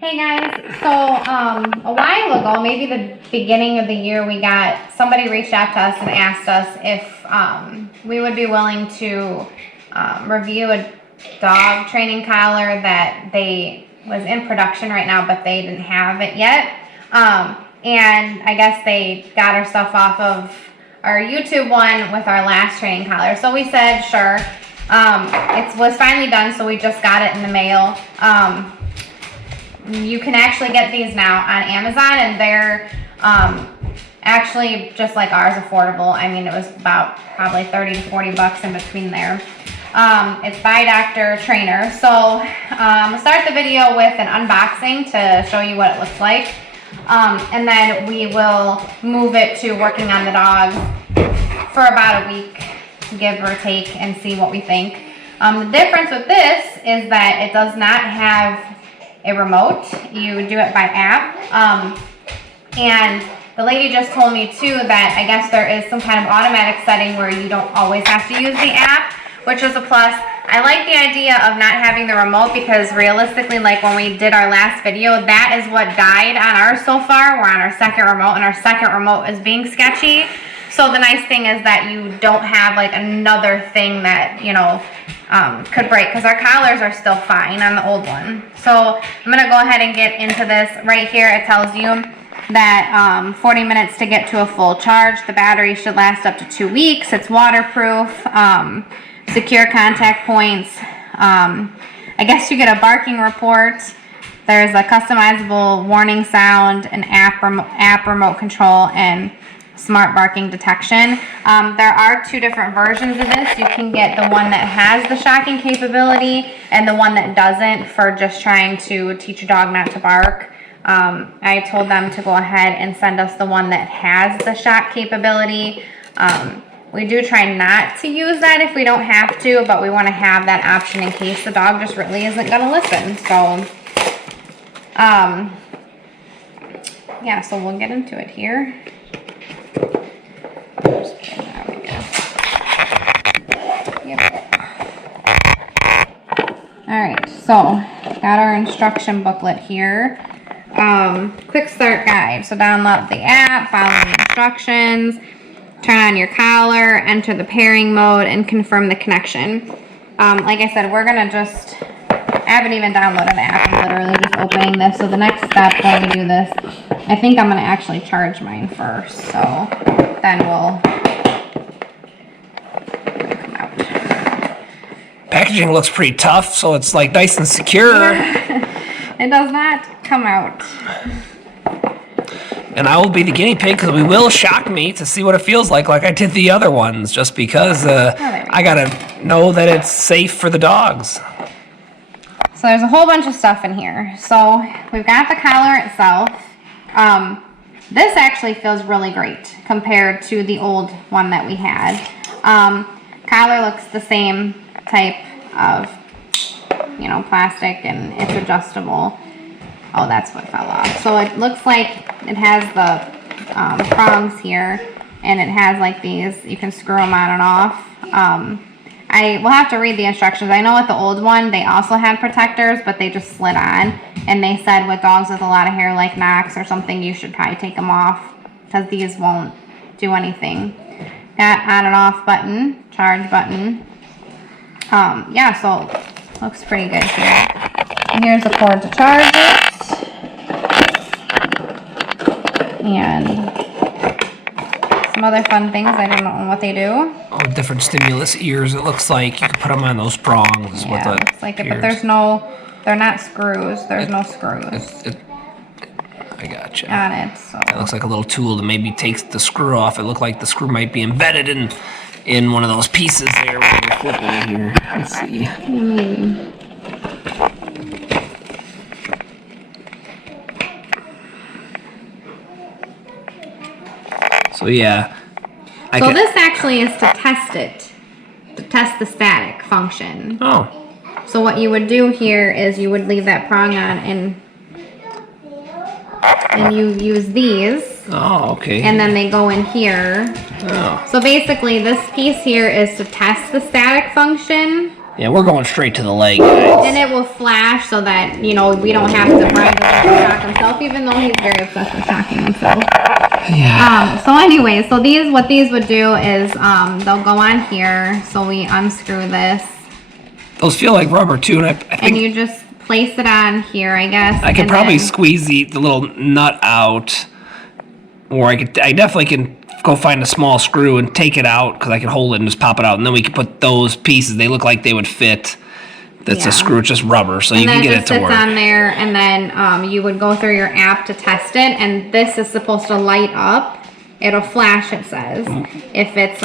Hey guys, so a while ago, maybe the beginning of the year, somebody reached out to us and asked us if we would be willing to review a dog training collar that they was in production right now, but they didn't have it yet. And I guess they got our stuff off of our YouTube one with our last training collar. So we said, sure. It was finally done, so we just got it in the mail. You can actually get these now on Amazon, and they're actually just like ours, affordable. I mean, it was about probably 30 to 40 bucks in between there. It's by Dr. Trainer. So we'll start the video with an unboxing to show you what it looks like. And then we will move it to working on the dog for about a week, give or take, and see what we think. The difference with this is that it does not have a remote. You do it by app. And the lady just told me too that I guess there is some kind of automatic setting where you don't always have to use the app, which is a plus. I like the idea of not having the remote because realistically, like when we did our last video, that is what died on ours so far. We're on our second remote, and our second remote is being sketchy. So the nice thing is that you don't have like another thing that, you know, could break, because our collars are still fine on the old one. So I'm going to go ahead and get into this. Right here it tells you that 40 minutes to get to a full charge. The battery should last up to 2 weeks. It's waterproof, secure contact points. I guess you get a barking report. There's a customizable warning sound, an app remote control, and smart barking detection. There are two different versions of this. You can get the one that has the shocking capability and the one that doesn't, for just trying to teach a dog not to bark. I told them to go ahead and send us the one that has the shock capability. We do try not to use that if we don't have to, but we want to have that option in case the dog just really isn't going to listen. So, yeah, so we'll get into it here. Alright, so got our instruction booklet here. Quick start guide. So download the app, follow the instructions, turn on your collar, enter the pairing mode, and confirm the connection. Like I said, we're going to I haven't even downloaded the app. I'm literally just opening this. So the next step when we do this, I think I'm going to actually charge mine first. So then we'll come out. Packaging looks pretty tough, so it's like nice and secure. It does not come out. And I will be the guinea pig because we will shock me to see what it feels like I did the other ones, just because I gotta know that it's safe for the dogs. So there's a whole bunch of stuff in here. So we've got the collar itself. This actually feels really great compared to the old one that we had. Collar looks the same type of, you know, plastic, and it's adjustable. Oh, that's what fell off. So it looks like it has the prongs here, and it has like these, you can screw them on and off. I will have to read the instructions. I know with the old one, they also had protectors, but they just slid on. And they said with dogs with a lot of hair like Knox or something, you should probably take them off because these won't do anything. Got on and off button, charge button. Yeah, so looks pretty good here. And here's the cord to charge it. And some other fun things. I don't know what they do. Oh, different stimulus ears. It looks like you can put them on those prongs. Yeah, with the looks like ears. it, but they're not screws. There's no screws. I gotcha. On it. So It looks like a little tool that maybe takes the screw off. It looked like the screw might be embedded in one of those pieces there when you're flipping it here. Let's see. So yeah. So this actually is to test it, to test the static function. Oh. So what you would do here is you would leave that prong on, and you use these. Oh, okay. And then they go in here. Oh. So basically this piece here is to test the static function. Yeah, we're going straight to the leg, guys. And it will flash so that, you know, we don't have to Brian doesn't shock himself, even though he's very obsessed with shocking himself. Yeah. So anyway, so what these would do is they'll go on here. So we unscrew this. Those feel like rubber too, and I think. And you just place it on here, I guess. I could probably squeeze the little nut out, or I definitely can go find a small screw and take it out because I can hold it and just pop it out, and then we can put those pieces. They look like they would fit. That's a screw, it's just rubber, so you can get it to work. And then it sits on there, and then you would go through your app to test it, and this is supposed to light up. It'll flash, it says, if it's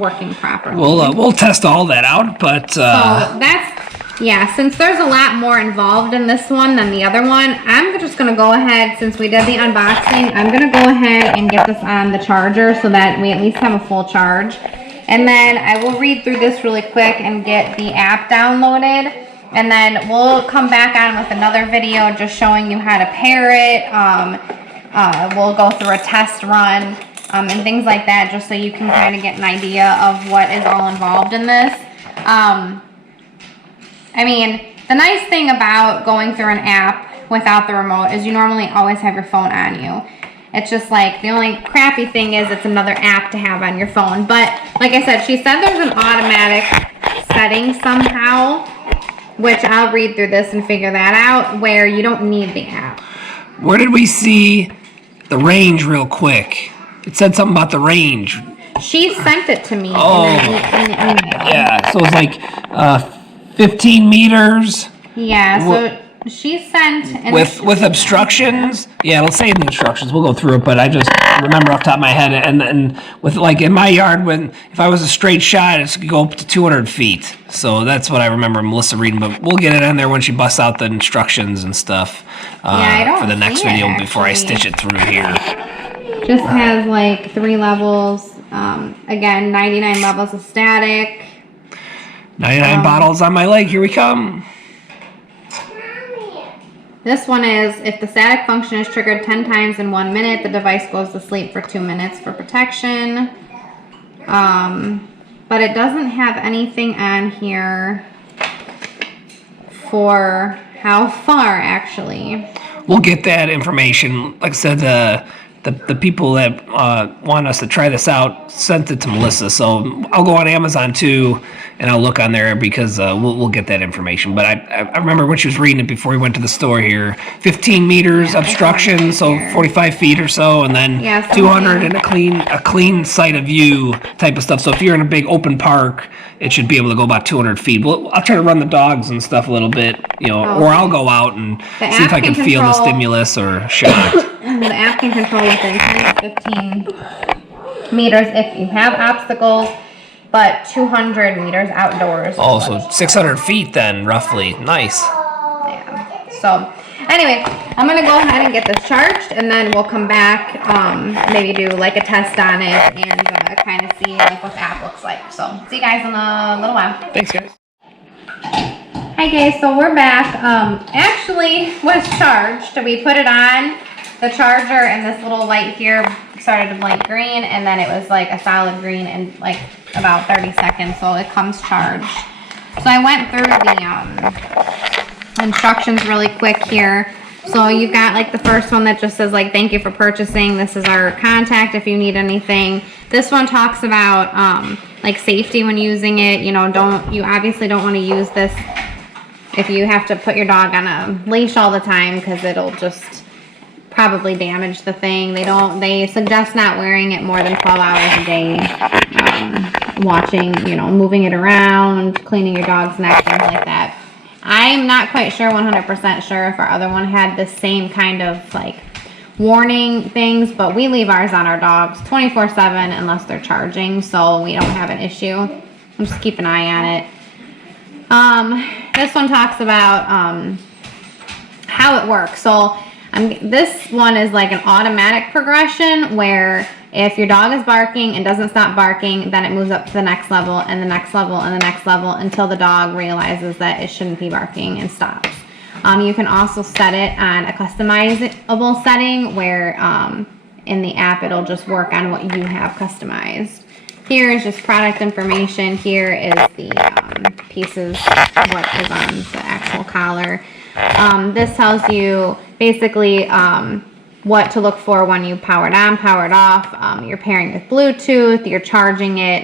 working properly. We'll test all that out, but so that's, yeah, since there's a lot more involved in this one than the other one, I'm just gonna go ahead, since we did the unboxing, I'm gonna go ahead and get this on the charger so that we at least have a full charge. And then I will read through this really quick and get the app downloaded. And then we'll come back on with another video just showing you how to pair it. We'll go through a test run and things like that, just so you can kind of get an idea of what is all involved in this. I mean, the nice thing about going through an app without the remote is you normally always have your phone on you. It's just like, the only crappy thing is it's another app to have on your phone. But like I said, she said there's an automatic setting somehow, which I'll read through this and figure that out, where you don't need the app. Where did we see the range real quick? It said something about the range. She sent it to me in an email. Yeah, so it's like 15 meters. Yeah, so she sent... With obstructions? Yeah, it'll say in the instructions. We'll go through it, but I just remember off the top of my head. And with, like, in my yard, if I was a straight shot, it's going to go up to 200 feet. So that's what I remember Melissa reading. But we'll get it in there when she busts out the instructions and stuff for the next video before I stitch it through here. Just has, like, 3 levels. Again, 99 levels of static. 99 bottles on my leg. Here we come. This one is, if the static function is triggered 10 times in 1 minute, the device goes to sleep for 2 minutes for protection. But it doesn't have anything on here for how far, actually. We'll get that information. Like I said, the people that want us to try this out sent it to Melissa. So I'll go on Amazon too, and I'll look on there because we'll get that information. But I remember when she was reading it before we went to the store here. 15 meters obstruction, so 45 feet or so, and then 200 and a clean sight of view type of stuff. So if you're in a big open park, it should be able to go about 200 feet. Well, I'll try to run the dogs and stuff a little bit, or I'll go out and see if I can feel the stimulus or shock. The app can control within 10 to 15 meters if you have obstacles, but 200 meters outdoors. Oh, so 600 feet then, roughly. Nice. Yeah. So, anyway, I'm going to go ahead and get this charged, and then we'll come back, maybe do like a test on it, and kind of see like what the app looks like. So, see you guys in a little while. Thanks, guys. Hi guys, so we're back. Actually was charged. We put it on the charger, and this little light here started to blink green, and then it was like a solid green in like about 30 seconds, so it comes charged. So I went through the instructions really quick here. So you've got like the first one that just says like, thank you for purchasing. This is our contact if you need anything. This one talks about like safety when using it. You obviously don't want to use this if you have to put your dog on a leash all the time, because it'll just probably damage the thing. They suggest not wearing it more than 12 hours a day. Watching, moving it around, cleaning your dog's neck, things like that. I'm not quite sure, 100% sure if our other one had the same kind of like warning things, but we leave ours on our dogs 24/7 unless they're charging, so we don't have an issue. Just keep an eye on it. This one talks about how it works. So this one is like an automatic progression where if your dog is barking and doesn't stop barking, then it moves up to the next level and the next level and the next level until the dog realizes that it shouldn't be barking and stops. You can also set it on a customizable setting where in the app it'll just work on what you have customized. Here is just product information. Here is the pieces what is on the actual collar. This tells you basically what to look for when you power it on, power it off. You're pairing with Bluetooth, you're charging it,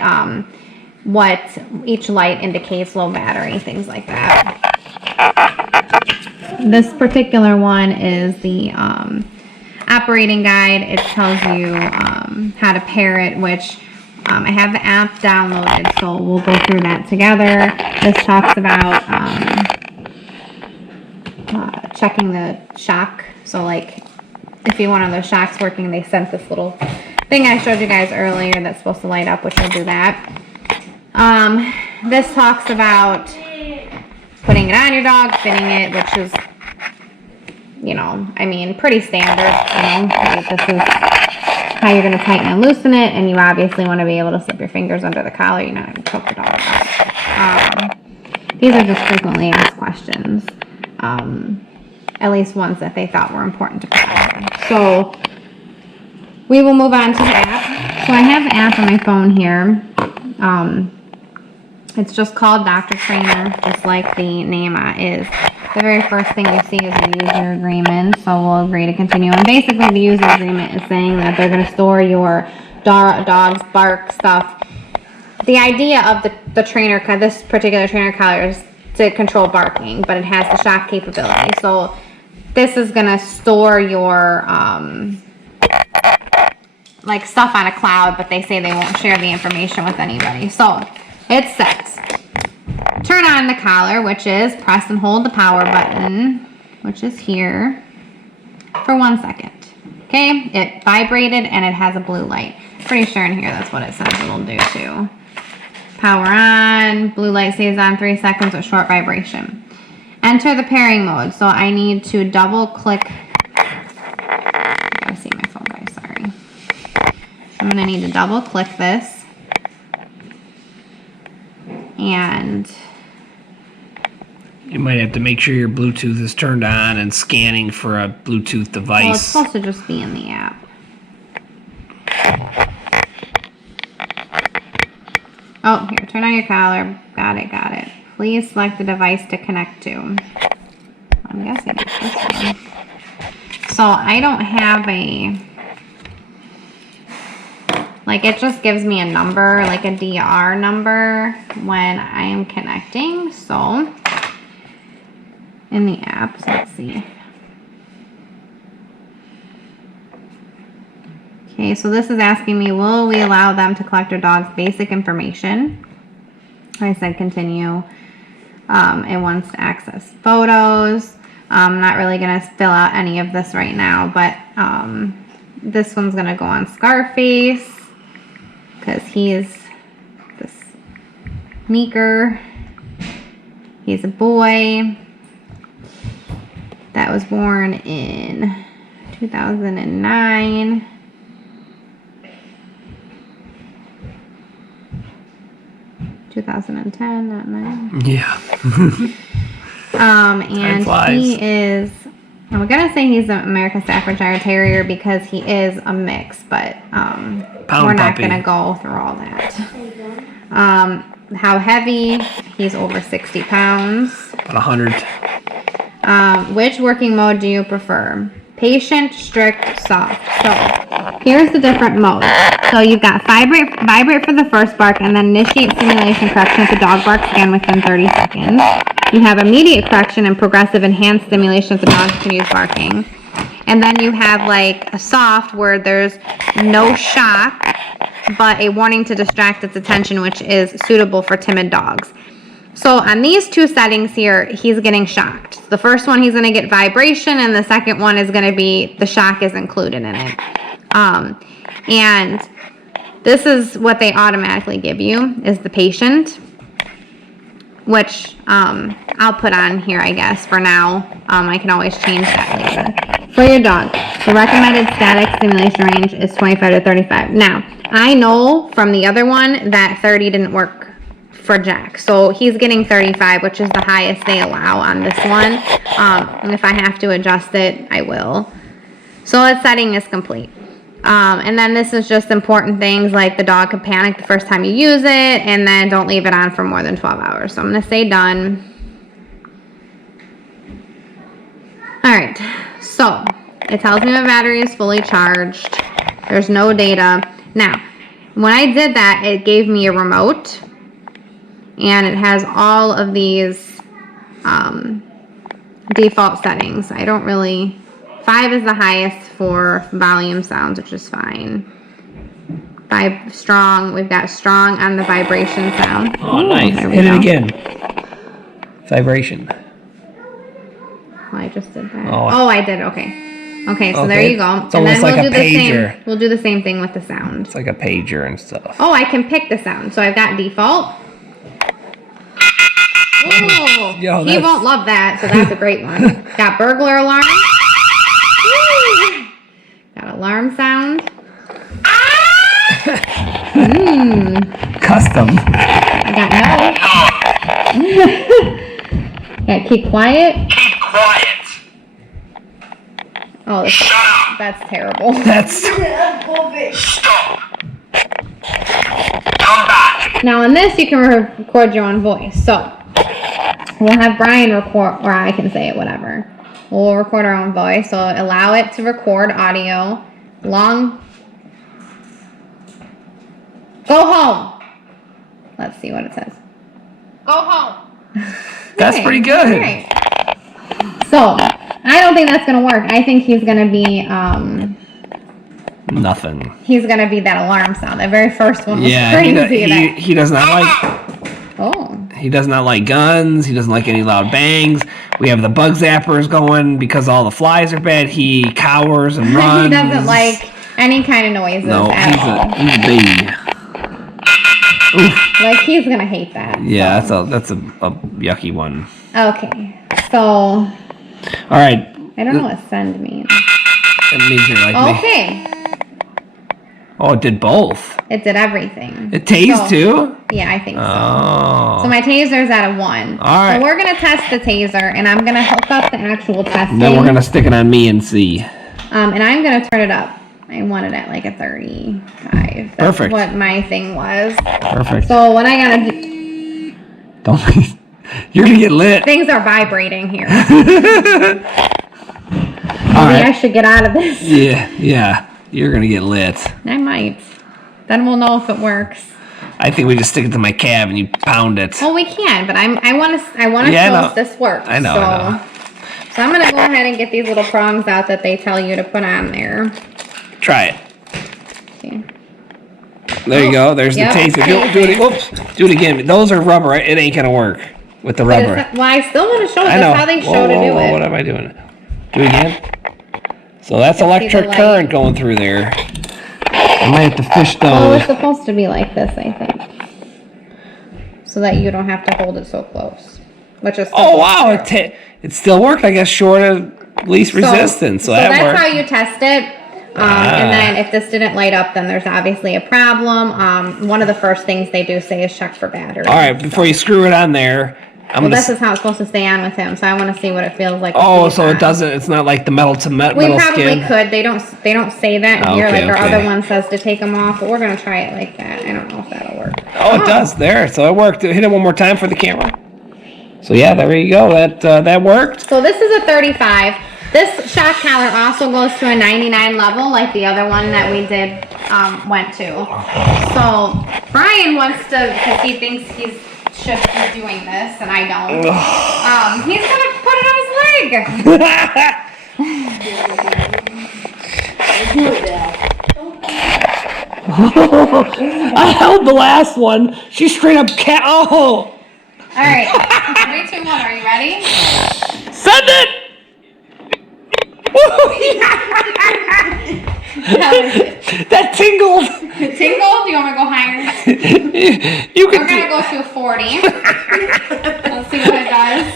what each light indicates, low battery, things like that. This particular one is the operating guide. It tells you how to pair it, which I have the app downloaded, so we'll go through that together. This talks about checking the shock. So like if you want those shocks working, they sent this little thing I showed you guys earlier that's supposed to light up, which will do that. This talks about putting it on your dog, spinning it, which is, you know, I mean, pretty standard, you know, like this is how you're going to tighten and loosen it, and you obviously want to be able to slip your fingers under the collar, you're not going to choke the dog out. These are just frequently asked questions, at least ones that they thought were important to put on here. So we will move on to the app. So I have the app on my phone here. It's just called Dr. Trainer, just like the name is. The very first thing you see is the user agreement, so we'll agree to continue. And basically the user agreement is saying that they're going to store your dog's bark stuff. The idea of the trainer, this particular trainer collar is to control barking, but it has the shock capability. So this is going to store your like stuff on a cloud, but they say they won't share the information with anybody. So it says, turn on the collar, which is press and hold the power button, which is here, for 1 second. Okay, it vibrated and it has a blue light. Pretty sure in here that's what it says it'll do too. Power on, blue light stays on 3 seconds with short vibration. Enter the pairing mode. So I need to double click. I gotta see my phone, guys, sorry. I'm gonna need to double click this. And you might have to make sure your Bluetooth is turned on and scanning for a Bluetooth device. Well, it's supposed to just be in the app. Oh, here, turn on your collar. Got it, got it. Please select the device to connect to. I'm guessing it's this one. So I don't have a, like it just gives me a number, like a DR number when I am connecting. So in the app, so let's see. Okay, so this is asking me, will we allow them to collect your dog's basic information? I said continue. It wants to access photos. I'm not really going to fill out any of this right now, but this one's going to go on Scarface because he is this Meeker. He's a boy that was born in 2009. (2010), not 9. Yeah. And he is, I'm gonna say he's an American Staffordshire Terrier because he is a mix, but we're not gonna go through all that. How heavy? He's over 60 pounds. About 100. Which working mode do you prefer? Patient, strict, soft. So here's the different modes. So you've got vibrate for the first bark, and then initiate stimulation correction if the dog barks again within 30 seconds. You have immediate correction and progressive enhanced stimulation if the dog continues barking. And then you have like a soft where there's no shock, but a warning to distract its attention, which is suitable for timid dogs. So on these two settings here, he's getting shocked. The first one, he's going to get vibration, and the second one is going to be the shock is included in it. And this is what they automatically give you, is the patient, which I'll put on here, I guess, for now. I can always change that later. For your dog, the recommended static stimulation range is 25 to 35. Now, I know from the other one that 30 didn't work for Jack, so he's getting 35, which is the highest they allow on this one. And if I have to adjust it, I will. So that setting is complete. And then this is just important things like the dog could panic the first time you use it, and then don't leave it on for more than 12 hours. So I'm going to say done. All right, so it tells me my battery is fully charged. There's no data. Now, when I did that, it gave me a remote, and it has all of these default settings. I don't really... 5 is the highest for volume sounds, which is fine. 5 strong. We've got strong on the vibration sound. Oh, nice. Hit it again. Vibration. Oh, I just did that. Oh, I did. Okay. Okay, so there you go. It's almost like a pager. We'll do the same thing with the sound. It's like a pager and stuff. Oh, I can pick the sound. So I've got default. Oh, Yo, he won't love that, so that's a great one. Got burglar alarm. Got alarm sound. Custom. I got no. Got keep quiet. Keep quiet. Oh, that's terrible. Stop. Come back. Now on this, you can record your own voice. So we'll have Brian record, or I can say it, whatever. We'll record our own voice. So allow it to record audio. Go home. Let's see what it says. Go home. That's pretty good. Right. So I don't think that's gonna work. I think he's gonna be Nothing. He's gonna be that alarm sound. That very first one was crazy. He does not like. Oh. He does not like guns. He doesn't like any loud bangs. We have the bug zappers going because all the flies are bad. He cowers and runs. He doesn't like any kind of noises at all. He's a baby. Oof. Like he's gonna hate that. Yeah, so. that's a yucky one. Okay, so. All right. I don't know what send means. It means you're like me. Okay. Oh, it did both. It did everything. It tased too? Yeah, I think so. Oh. So my taser's at a 1. All right. So we're gonna test the taser, and I'm gonna hook up the actual testing. Then we're gonna stick it on me and see. And I'm gonna turn it up. I want it at like a 35. That's Perfect. what my thing was. Perfect. So what I gotta do... Don't be... You're gonna get lit. Things are vibrating here. Maybe I should get out of this. Yeah. You're gonna get lit. I might. Then we'll know if it works. I think we just stick it to my cab and you pound it. Well, we can, but I want to show if this works. I know. So I'm gonna go ahead and get these little prongs out that they tell you to put on there. Try it. See. There you go. There's the taser. Do it again. Those are rubber. Right? It ain't gonna work with the rubber. Well, I still want to show it. That's how they show to do it. What am I doing? Do it again. So that's electric current going through there. I might have to fish those. Oh, it's supposed to be like this, I think. So that you don't have to hold it so close. Which is wow, it still worked, I guess, short of least resistance. So that's worked. How you test it. And then if this didn't light up, then there's obviously a problem. One of the first things they do say is check for battery. All right, before you screw it on there. This is how it's supposed to stay on with him, so I want to see what it feels like. Oh, so it doesn't. It's not like the metal to metal skin. We probably could. They don't say that in here. Okay, our other one says to take them off, but we're gonna try it like that. I don't know if that'll work. Oh, it does. There, so it worked. Hit it one more time for the camera. So yeah, there you go. That worked. So this is a 35. This shock collar also goes to a 99 level, like the other one that we did went to. So Brian wants to, because he thinks he should be doing this, and I don't. He's gonna put it on his leg. I held the last one. She straight up cat. Oh. All right. 3, 2, 1. Are you ready? Send it. That tingled. It tingled? Do you want me to go higher? We're going to go to a 40. Let's see what it does.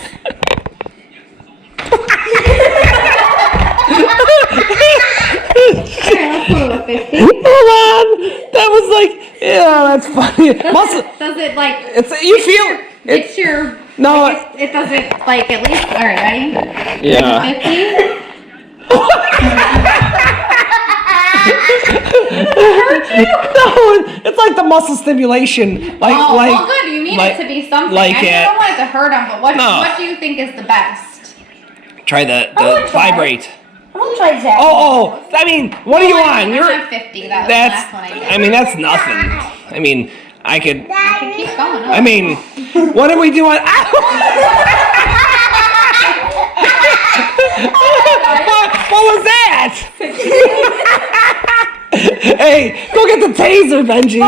Okay, let's go to a 50. Hold on. That was like, yeah, that's funny. Does it like... You feel... It's your... No. Like it doesn't like at least... All right, ready? Yeah. 50? it's like the muscle stimulation. Like, well, good. You need it to be something. Like I don't want it to hurt them, but what do you think is the best? Try the vibrate. I'm gonna try that. Oh, I mean, what do you want? I'm on 50. That was the last one I did. I mean, that's nothing. I mean, I could keep going. I mean, what did we do on? What was that? Hey, go get the taser, Benji.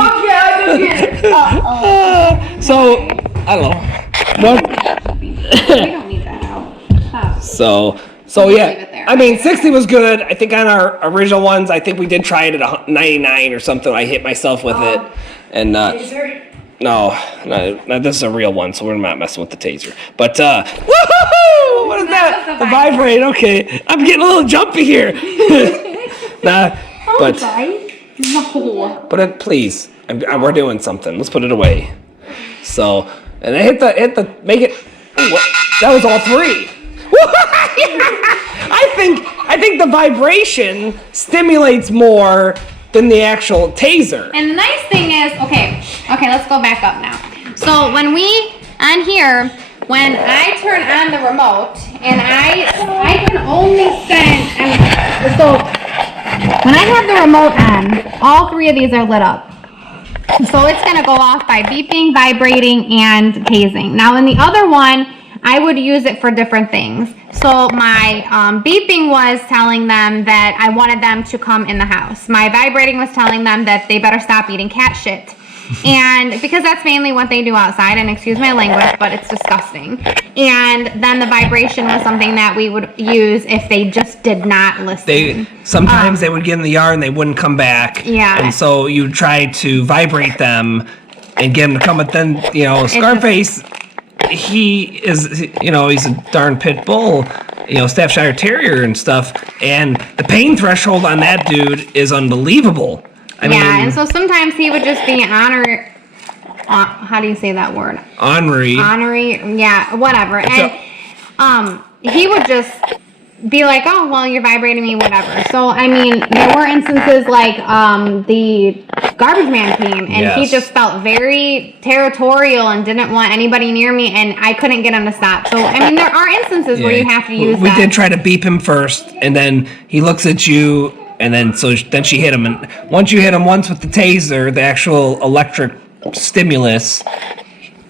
So, I don't know. What? We don't need that out. So Leave yeah. it there. I mean, 60 was good. I think on our original ones, I think we did try it at 99 or something. I hit myself with it, and no, this is a real one, so we're not messing with the taser. But woohoo! What is that? The vibrate. Okay, I'm getting a little jumpy here. But please, we're doing something. Let's put it away. So, and I hit the make it. Ooh, that was all three. I think the vibration stimulates more than the actual taser. And the nice thing is, okay, let's go back up now. So when I turn on the remote, and I can only send, so when I have the remote on, all three of these are lit up. So it's gonna go off by beeping, vibrating, and tasing. Now in the other one, I would use it for different things. So my beeping was telling them that I wanted them to come in the house. My vibrating was telling them that they better stop eating cat shit. And because that's mainly what they do outside, and excuse my language, but it's disgusting. And then the vibration was something that we would use if they just did not listen. Sometimes they would get in the yard and they wouldn't come back. Yeah. And so you try to vibrate them and get them to come, but then, Scarface, he's a darn pit bull, Staffordshire Terrier and stuff, and the pain threshold on that dude is unbelievable. I mean, and so sometimes he would just be how do you say that word? Ornery, yeah, whatever. And he would just be like, oh, well, you're vibrating me, whatever. So, I mean, there were instances like the garbage man came, and he just felt very territorial and didn't want anybody near me, and I couldn't get him to stop. So, I mean, there are instances where you have to use We did try to beep him first, and then he looks at you, and then she hit him. And once you hit him once with the taser, the actual electric stimulus,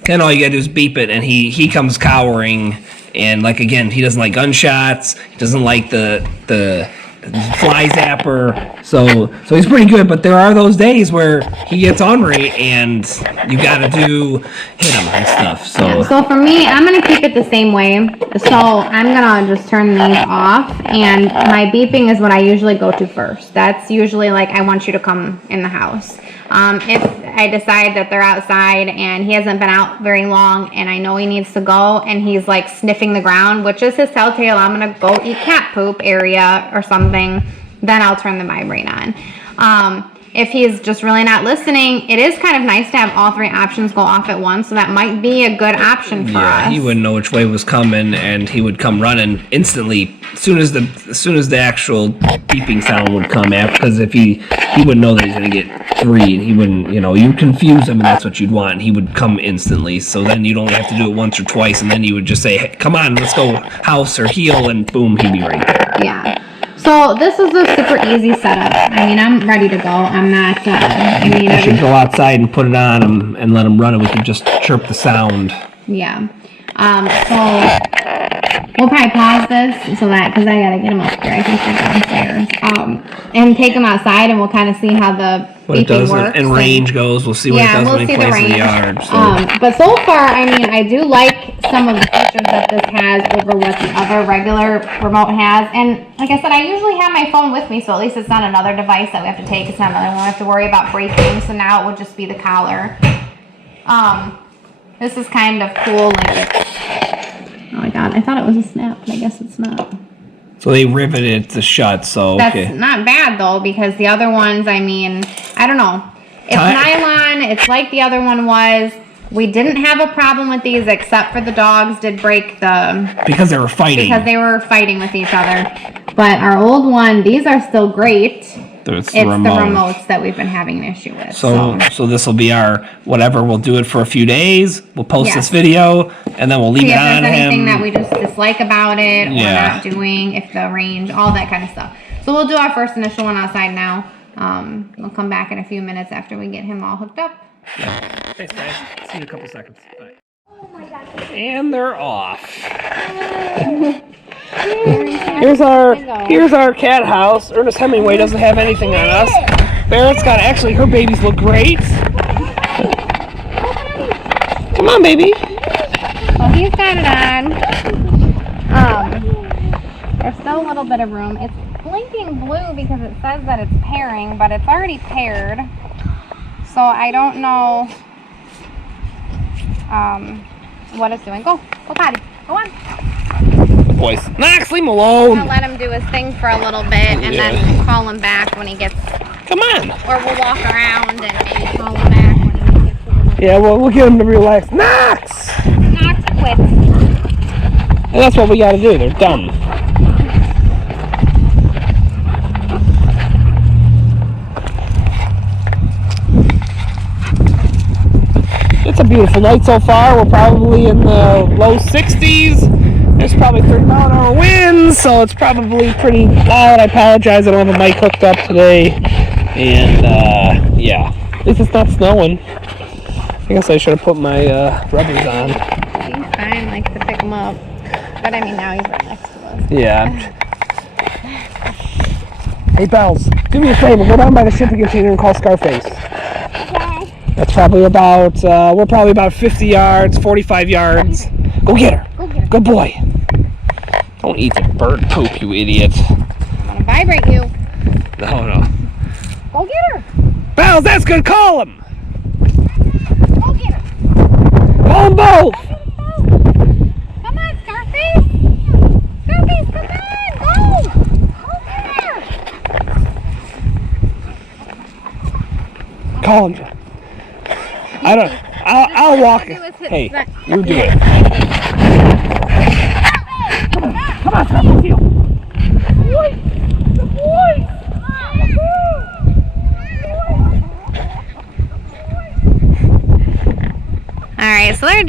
then all you gotta do is beep it, and he comes cowering. And again, he doesn't like gunshots. He doesn't like the fly zapper. So he's pretty good. But there are those days where he gets ornery, and you gotta hit him and stuff. So for me, I'm gonna keep it the same way. So I'm gonna just turn these off, and my beeping is what I usually go to first. That's usually like, I want you to come in the house. If I decide that they're outside and he hasn't been out very long and I know he needs to go and he's like sniffing the ground, which is his telltale, I'm going to go eat cat poop area or something, then I'll turn the vibrate on. If he's just really not listening, it is kind of nice to have all three options go off at once, so that might be a good option for us. Yeah, he wouldn't know which way was coming, and he would come running instantly as soon as the actual beeping sound would come out, because if he wouldn't know that he's going to get three, and he wouldn't, you confuse him, and that's what you'd want, and he would come instantly. So then you'd only have to do it once or twice, and then you would just say, hey, come on, let's go house or heel, and boom, he'd be right there. Yeah. So this is a super easy setup. I mean, I'm ready to go. I'm not, I should go outside and put it on him and let him run, and we can just chirp the sound. Yeah. So we'll probably pause this because I gotta get him up here. I think they're downstairs. And take him outside, and we'll kind of see how the beeping works. And range goes. We'll see what it does when he plays in the yard. So. But so far, I mean, I do like some of the features that this has over what the other regular remote has. And like I said, I usually have my phone with me, so at least it's not another device that we have to take. It's not another one we have to worry about breaking. So now it would just be the collar. This is kind of cool. Oh my god, I thought it was a snap, but I guess it's not. So they riveted it to shut, so okay. That's not bad though, because the other ones, I mean, I don't know. It's nylon, it's like the other one was. We didn't have a problem with these except for the dogs did break because they were fighting. Because they were fighting with each other. But our old one, these are still great. It's the remotes that we've been having an issue with. So this will be our whatever. We'll do it for a few days. We'll post this video, and then we'll leave it on him. See if there's anything that we just dislike about it, or Yeah. not doing, if the range, all that kind of stuff. So we'll do our first initial one outside now. We'll come back in a few minutes after we get him all hooked up. Yeah. Thanks, guys. See you in a couple seconds. Bye. And they're off. Here's our cat house. Ernest Hemingway doesn't have anything on us. Barrett's got her babies look great. Come on, baby. Well, he's got it on. There's still a little bit of room. It's blinking blue because it says that it's pairing, but it's already paired. So I don't know what it's doing. Go potty. Go on. Boys. Knox, leave him alone. I'll let him do his thing for a little bit and then call him back when he gets... Come on. Or we'll walk around and maybe call him back when he gets a little... Yeah, we'll get him to relax. Knox! Knox quits. And that's what we gotta do. They're done. It's a beautiful night so far. We're probably in the low 60s. There's probably 30-mile-an-hour winds, so it's probably pretty loud. I apologize, I don't have a mic hooked up today. And, yeah. At least it's not snowing. I guess I should have put my rubbers on. He's fine, likes to pick him up. But I mean, now he's right next to us. Yeah. Hey, Bells, do me a favor. Go down by the shipping container and call Scarface. Okay. That's probably about, we're probably about 50 yards, 45 yards. Go get her. Go get her. Good boy. Don't eat the bird poop, you idiot. I'm gonna vibrate you. No. Go get her. Bells, that's good. Call him. Go get her. Call them both. Come on, Scarface. Scarface, come on. Go. Go get her. Call him. I'll walk. Hey, you do it. Come on, Scarface. Boy. The boy. Alright, so they're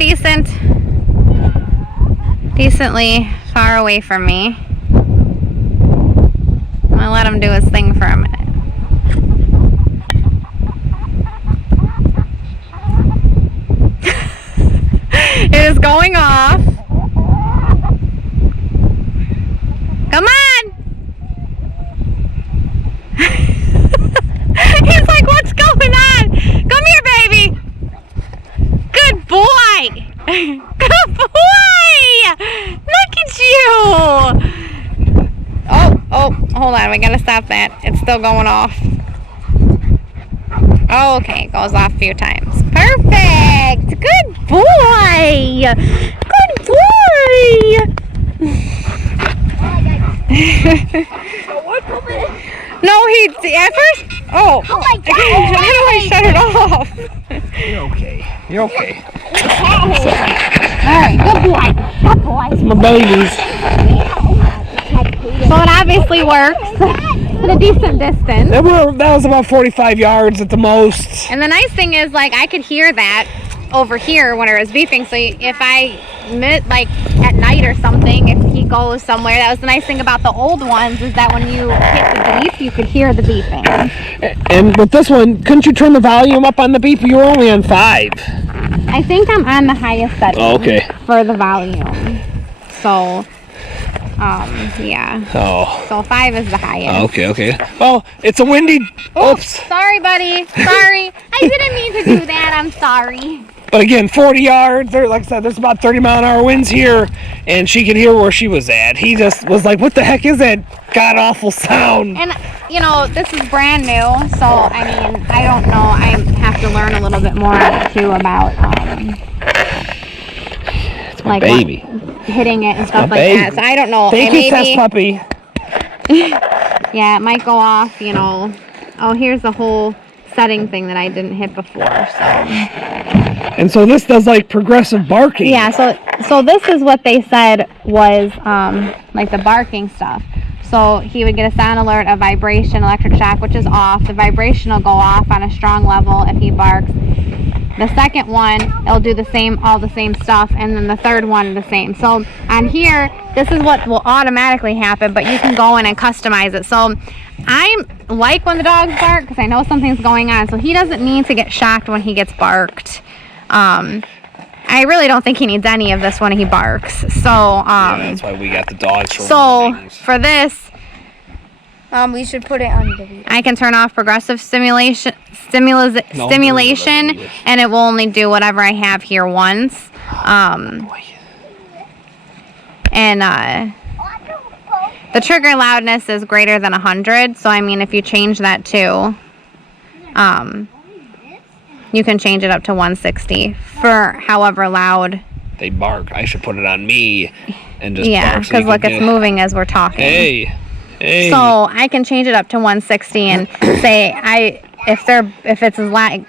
decently far away from me. I'm gonna let him do his thing for a minute. It is going off. Come on! He's like, what's going on? Come here, baby! Good boy! Good boy! Look at you! Oh, hold on, we gotta stop that. It's still going off. Oh, okay, it goes off a few times. Perfect! Good boy! Good boy! No, at first. Oh my God! How do I shut it off? You're okay. You're okay. Alright, good boy. Good boy. It's my babies. So it obviously works at a decent distance. That was about 45 yards at the most. And the nice thing is, like, I could hear that over here when it was beeping. So if I like at night or something, if he goes somewhere, that was the nice thing about the old ones, is that when you hit the beep, you could hear the beeping. And with this one, couldn't you turn the volume up on the beep? You were only on 5. I think I'm on the highest setting for the volume. So, yeah. Oh. So 5 is the highest. Okay. Well, it's a windy. Oops. Sorry, buddy. Sorry. I didn't mean to do that. I'm sorry. But again, 40 yards. There, like I said, there's about 30-mile-an-hour winds here, and she could hear where she was at. He just was like, "What the heck is that god-awful sound?" And this is brand new, so I mean, I don't know. I have to learn a little bit more too about it's my baby. Hitting it and stuff like that. So I don't know. Thank you, test puppy. Yeah, it might go off. Oh, here's the whole setting thing that I didn't hit before. So. And so this does like progressive barking. Yeah, so this is what they said was like the barking stuff. So he would get a sound alert, a vibration, electric shock, which is off. The vibration will go off on a strong level if he barks. The second one, it'll do all the same stuff, and then the third one the same. So on here, this is what will automatically happen, but you can go in and customize it. So I like when the dogs bark because I know something's going on. So he doesn't need to get shocked when he gets barked. I really don't think he needs any of this when he barks. So yeah, that's why we got the dogs. For this, we should put it on the. I can turn off progressive stimulation, and it will only do whatever I have here once. The trigger loudness is greater than 100. So I mean, if you change that to, you can change it up to 160 for however loud they bark. I should put it on me and just yeah, bark. because look, it's moving as we're talking. Hey. So I can change it up to 160 and say if it's as loud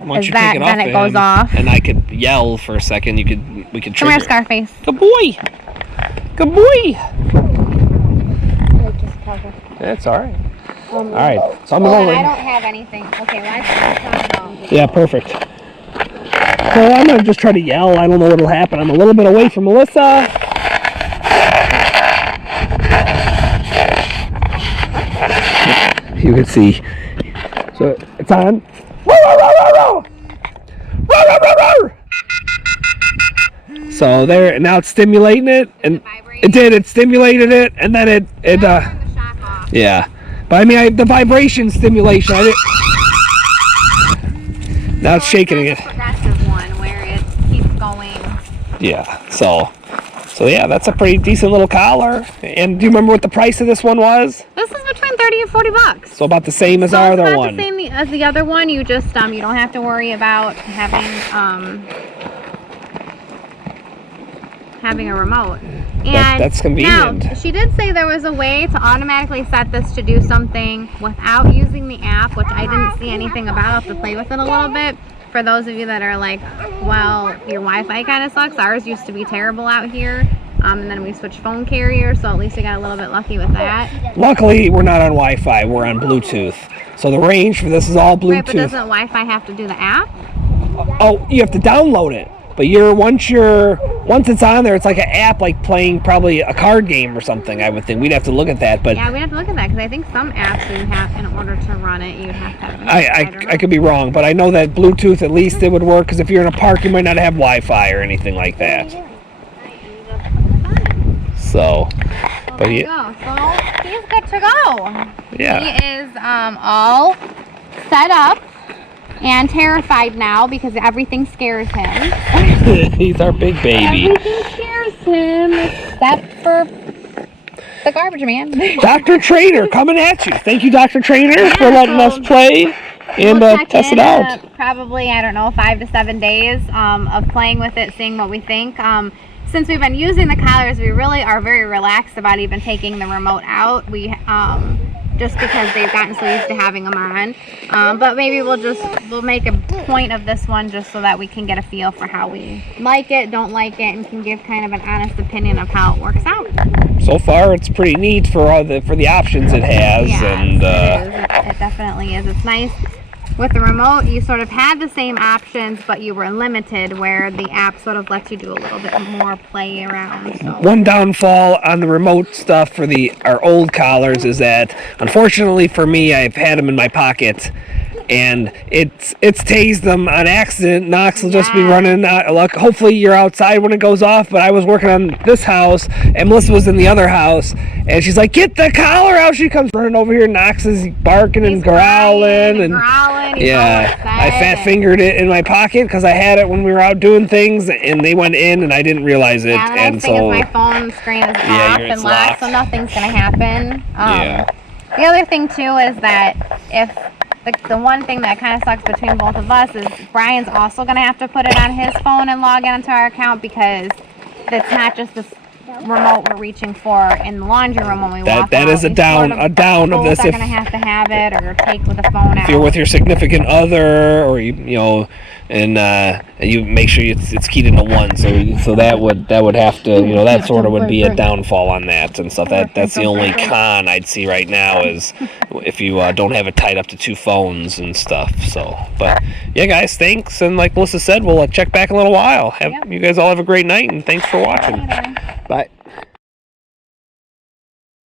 as that, then it goes off. And I could yell for a second. We could trigger. Come here, Scarface. Good boy. Good boy. That's all right. All right. So I'm going. I don't have anything. Okay, let's yeah, perfect. So I'm gonna just try to yell. I don't know what'll happen. I'm a little bit away from Melissa. You can see. So it's on. So there, now it's stimulating it, and it stimulated it, and then it yeah. But I mean, the vibration stimulation. Now it's shaking it. Progressive one where it keeps going. Yeah. So yeah, that's a pretty decent little collar. And do you remember what the price of this one was? This is between 30 and 40 bucks. So about the same as our other one. It's about the same as the other one. You just you don't have to worry about having a remote. And that's convenient. Now, she did say there was a way to automatically set this to do something without using the app, which I didn't see anything about. I'll have to play with it a little bit. For those of you that are like, well, your Wi-Fi kind of sucks. Ours used to be terrible out here. And then we switched phone carriers, so at least we got a little bit lucky with that. Luckily, we're not on Wi-Fi. We're on Bluetooth. So the range for this is all Bluetooth. Right, but doesn't Wi-Fi have to do the app? Oh, you have to download it. But once it's on there, it's like an app, like playing probably a card game or something. I would think we'd have to look at that. But yeah, we'd have to look at that because I think some apps you have, in order to run it, you'd have to have. I could be wrong, but I know that Bluetooth at least it would work because if you're in a park, you might not have Wi-Fi or anything like that. So, but yeah. So he's good to go. Yeah. He is all set up and terrified now because everything scares him. He's our big baby. Everything scares him except for the garbage man. Dr. Trainer coming at you. Thank you, Dr. Trainer, for letting us play and test it out. Probably, I don't know, 5 to 7 days of playing with it, seeing what we think. Since we've been using the collars, we really are very relaxed about even taking the remote out. We just because they've gotten so used to having them on. But maybe we'll make a point of this one just so that we can get a feel for how we like it, don't like it, and can give kind of an honest opinion of how it works out. So far, it's pretty neat for the options it has, Yes, and it definitely is. It's nice. With the remote, you sort of had the same options, but you were limited, where the app sort of lets you do a little bit more play around. So. One downfall on the remote stuff for our old collars is that, unfortunately for me, I've had them in my pocket, and it's tased them on accident. Knox will just be running. Hopefully you're outside when it goes off, but I was working on this house, and Melissa was in the other house, and she's like, "Get the collar out!" She comes running over here. Knox is barking and growling and yeah, I fat fingered it in my pocket because I had it when we were out doing things, and they went in, and I didn't realize it. Yeah, and so my phone screen is off and locked, so nothing's gonna happen. The other thing too is that if the one thing that kind of sucks between both of us is Brian's also gonna have to put it on his phone and log into our account because it's not just this remote we're reaching for in the laundry room when we walk out. That is a down of this. If gonna have to have it or take with the phone out. If you're with your significant other, or you and you make sure it's keyed into one. So that would have to, that sort of would be a downfall on that and stuff. That's the only con I'd see right now is if you don't have it tied up to two phones and stuff. So, but yeah, guys, thanks. And like Melissa said, we'll check back in a little while. You guys all have a great night, and thanks for watching. Bye.